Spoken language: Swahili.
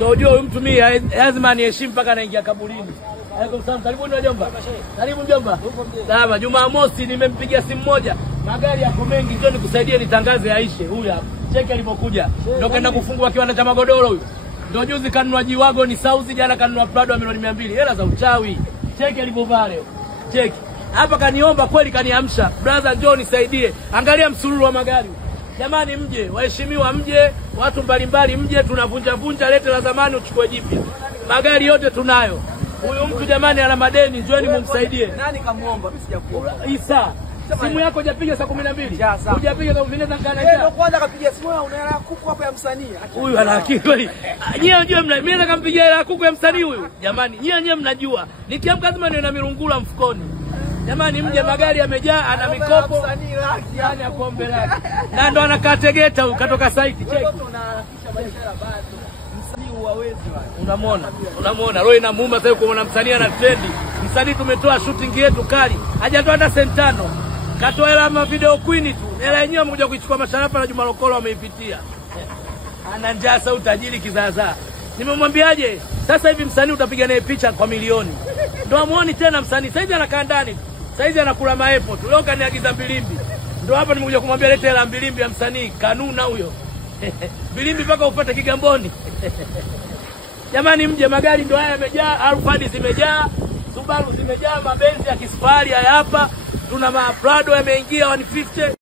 Ndio ujue mtu mimi lazima niheshimu mpaka anaingia kaburini. Alaikum salaam, karibuni wajomba. Karibu mjomba. Sawa, Jumamosi nimempigia simu moja. Magari yako mengi, njoo nikusaidie nitangaze Aisha. Huyu hapa. Cheki alipokuja. Ndio kaenda kufungua kiwanda cha magodoro huyu. Ndio juzi kanunua G-Wagon ni South, jana kanunua Prado milioni 200. Hela za uchawi. Cheki alipovaa leo. Cheki. Hapa kaniomba kweli kaniamsha. Brother njoo nisaidie. Angalia msururu wa magari. Jamani mje, waheshimiwa mje, watu mbalimbali mje, tunavunja lete la zamani uchukue jipya. Magari yote tunayo. Huyu mtu jamani ana madeni, njooni mumsaidie. Nani kamuomba mimi sijakuomba? Isa. Simu yako hujapiga saa 12. Hujapiga saa 12 kana yeye ndio kwanza kapiga simu una hela kuku hapo ya msanii. Huyu ana akili kweli. Nyie unajua mimi nataka kumpigia hela kuku ya msanii huyu. Jamani, nyie mnajua. Nikiamka lazima niwe na mirungula mfukoni. Jamani mje, magari yamejaa, ana mikopo. Msanii laki yani akombe laki. Na ndo anakaa Tegeta huyu katoka site. Cheki. Unaharakisha biashara bado. Msanii huwezi wale. Unamuona roho inamuuma sasa kuona msanii ana trendi. Msanii tumetoa shooting yetu kali. Hajatoa hata sentano. Katoa hela ma video queen tu. Hela yenyewe amekuja kuichukua Masharafa na Juma Lokolo wameipitia. Ana njaa sasa utajiri kizaazaa. Nimemwambiaje? Sasa hivi msanii utapiga naye picha kwa milioni. Ndio amuoni tena msanii. Sasa hivi anakaa ndani. Sasa hivi anakula maepo tu. Leo kaniagiza Mbilimbi. Ndio hapa nimekuja kumwambia lete hela Mbilimbi ya msanii. Kanuna huyo. Mbilimbi mpaka upate Kigamboni. Jamani mje, magari ndio haya yamejaa, Alphard zimejaa, Subaru zimejaa, mabenzi ya kisafari haya hapa. Tuna ma Prado yameingia 150.